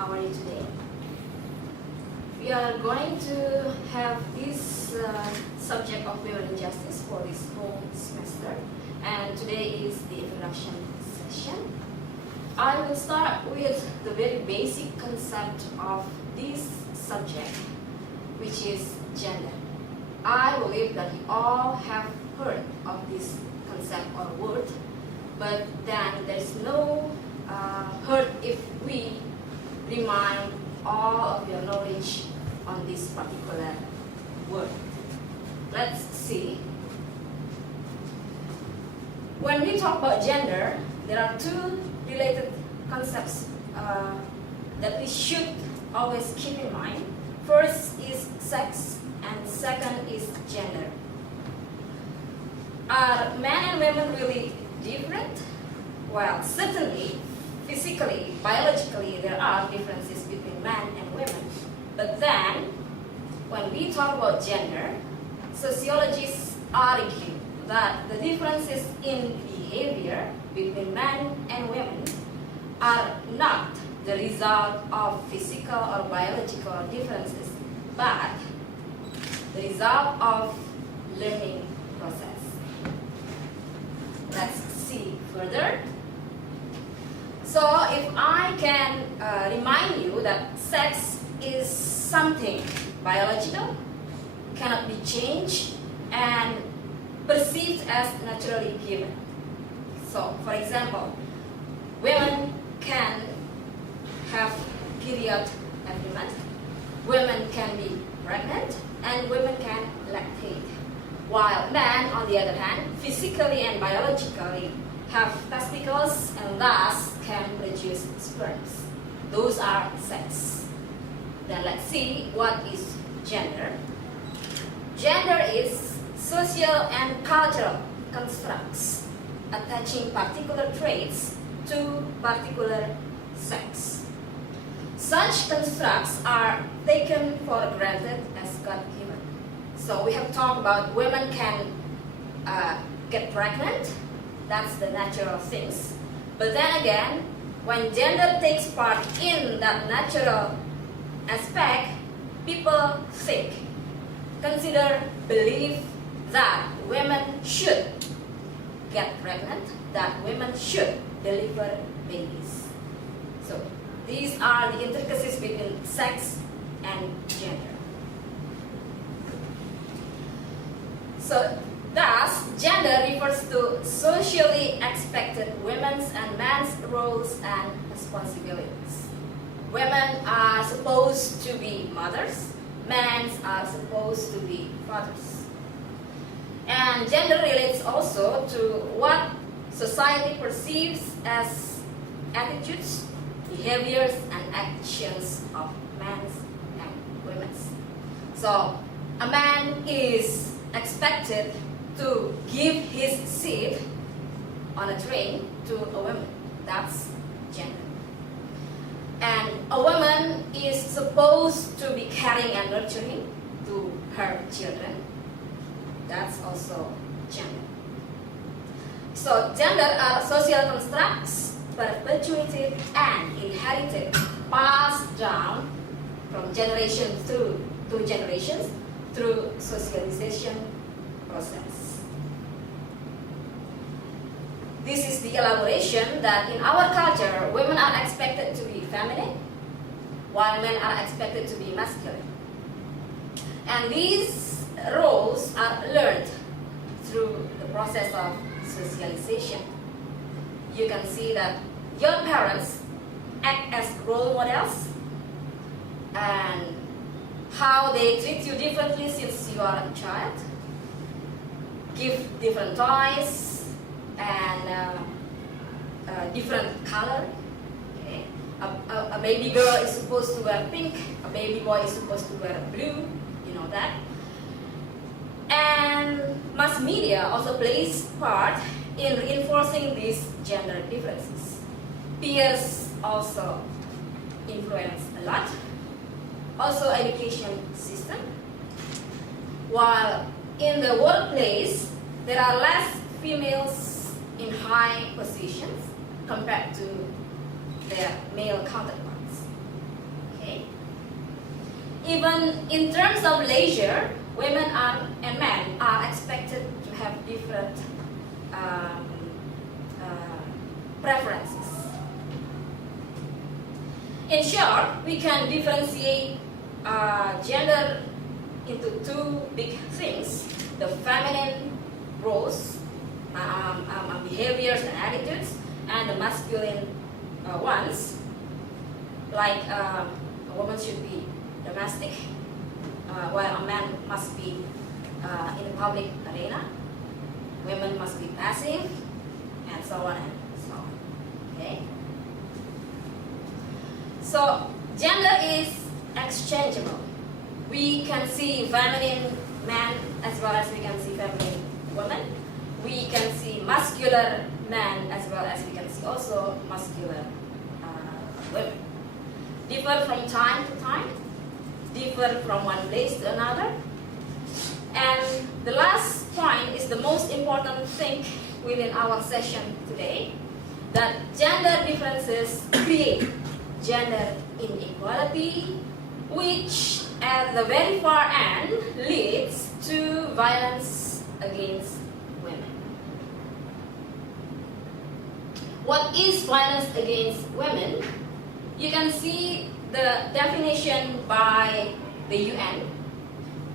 how are you today? We are going to have this subject of women in justice for this whole semester, and today is the introduction session. I will start with the very basic concept of this subject, which is gender. I believe that you all have heard of this concept or word, but then there's no hurt if we remind all of your knowledge on this particular word. Let's see. When we talk about gender, there are two related concepts that we should always keep in mind. First is sex, and second is gender. Are men and women really different? Well, certainly, physically, biologically, there are differences between men and women. But then, when we talk about gender, sociologists argue that the differences in behavior between men and women are not the result of physical or biological differences, but the result of learning process. Let's see further. So if I can remind you that sex is something biological, cannot be changed, and perceived as naturally given. So, for example, women can have period every month, women can be pregnant, and women can lactate. While men, on the other hand, physically and biologically have testicles and thus can produce sperms. Those are sex. Then let's see what is gender. Gender is social and cultural constructs attaching particular traits to particular sex. Such constructs are taken for granted as God-given. So we have talked about women can get pregnant. That's the natural things. But then again, when gender takes part in that natural aspect, people think, consider, believe that women should get pregnant, that women should deliver babies. So these are the intricacies between sex and gender. So thus, gender refers to socially expected women's and men's roles and responsibilities. Women are supposed to be mothers, men are supposed to be fathers. And gender relates also to what society perceives as attitudes, behaviors, and actions of men and women. So, a man is expected to give his seat on a train to a woman. That's gender. And a woman is supposed to be caring and nurturing to her children. That's also gender. So gender are social constructs perpetuated and inherited, passed down from generation to generations through socialization process. This is the elaboration that in our culture, women are expected to be feminine, while men are expected to be masculine. And these roles are learned through the process of socialization. You can see that your parents act as role models, and how they treat you differently since you are a child, give different toys and different color. Okay. A baby girl is supposed to wear pink, a baby boy is supposed to wear blue, you know that. And mass media also plays part in reinforcing these gender differences. Peers also influence a lot. Also education system. While in the workplace, there are less females in high positions compared to their male counterparts. Okay. Even in terms of leisure, women and men are expected to have different preferences. In short, we can differentiate gender into two big things: the feminine roles, behaviors and attitudes, and the masculine ones, like a woman should be domestic, while a man must be in the public arena. Women must be passive, and so on and so on. Okay. So gender is exchangeable. We can see feminine men as well as we can see feminine women. We can see muscular men as well as we can see also muscular women. Differ from time to time, differ from one place to another. And the last point is the most important thing within our session today, that gender differences create gender inequality, which at the very far end leads to violence against women. What is violence against women? You can see the definition by the UN.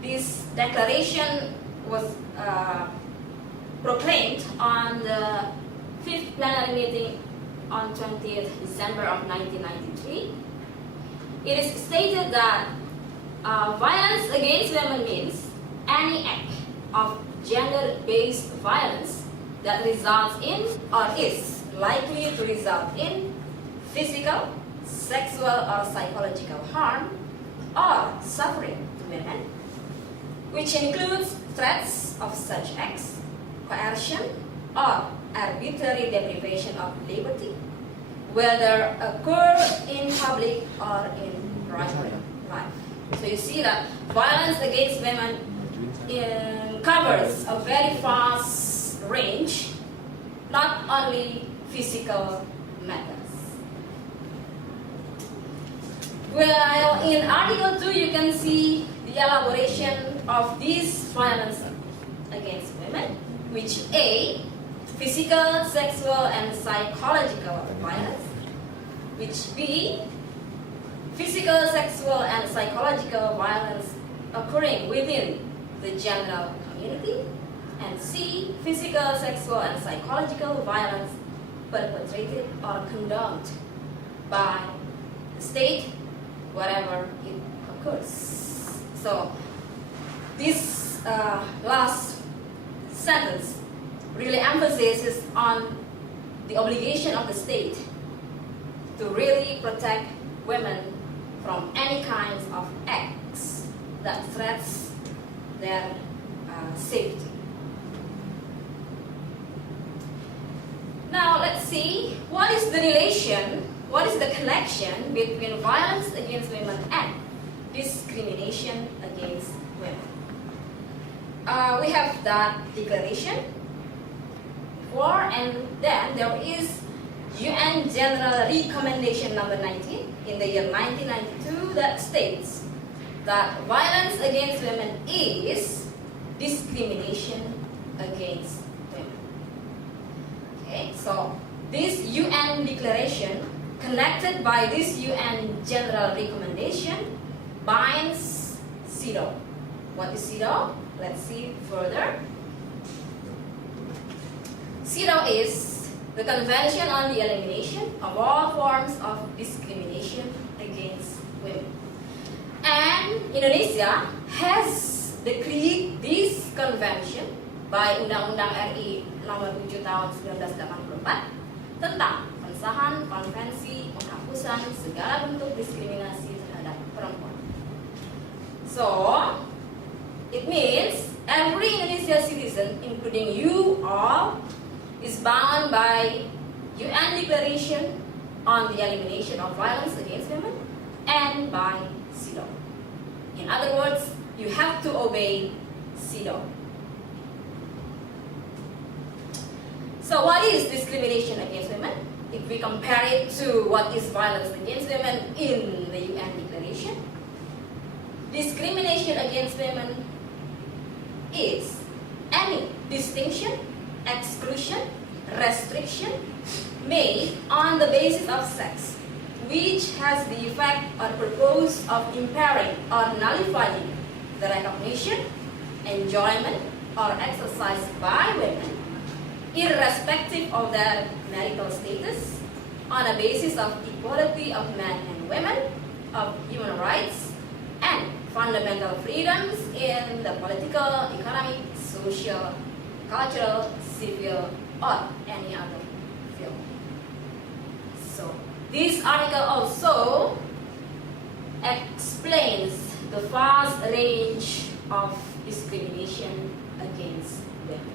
This declaration was proclaimed on the 5th plenary meeting on 20th December of 1993. It is stated that violence against women means any act of gender-based violence that results in or is likely to result in physical, sexual, or psychological harm or suffering to women, which includes threats of such acts, coercion, or arbitrary deprivation of liberty, whether occur in public or in private life. So you see that violence against women covers a very vast range, not only physical matters. Well, in Article 2 you can see the elaboration of this violence against women, which A, physical, sexual, and psychological violence, which B, physical, sexual, and psychological violence occurring within the general community, and C, physical, sexual, and psychological violence perpetrated or condoned by the state wherever it occurs. So this last sentence really emphasizes on the obligation of the state to really protect women from any kinds of acts that threats their safety. Now let's see what is the relation, what is the connection between violence against women and discrimination against women. We have that declaration before, and then there is UN General Recommendation number 19 in the year 1992 that states that violence against women is discrimination against women. Okay, so this UN declaration connected by this UN General Recommendation binds CEDAW. What is CEDAW? Let's see further. CEDAW is the Convention on the Elimination of All Forms of Discrimination Against Women. And Indonesia has decreed this convention by Undang-Undang RI nomor 7 tahun 1984 tentang pengesahan konvensi penghapusan segala bentuk diskriminasi terhadap perempuan. So, it means every Indonesia citizen, including you all, is bound by UN Declaration on the Elimination of Violence Against Women and by CEDAW. In other words, you have to obey CEDAW. So what is discrimination against women? if we compare it to what is violence against women in the UN Declaration, discrimination against women is any distinction, exclusion, restriction made on the basis of sex, which has the effect or purpose of impairing or nullifying the recognition, enjoyment, or exercise by women, irrespective of their marital status, on a basis of equality of men and women, of human rights, and fundamental freedoms in the political, economic, social, cultural, civil, or any other field. So, this article also explains the vast range of discrimination against women.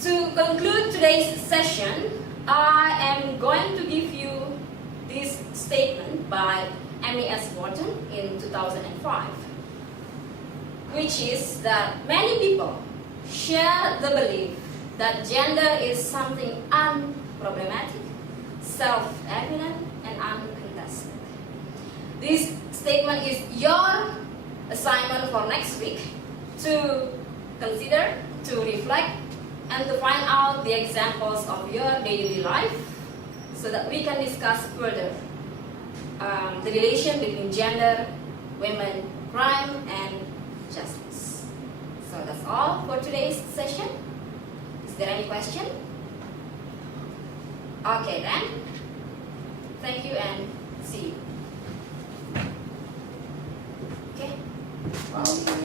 To conclude today's session, I am going to give you this statement by M.E.S. Wharton in 2005, which is that many people share the belief that gender is something unproblematic, self-evident, and uncontested. This statement is your assignment for next week to consider, to reflect, and to find out the examples of your daily life so that we can discuss further the relation between gender, women, crime, and justice. So that's all for today's session. Is there any question? Okay then. Thank you and see you. Okay.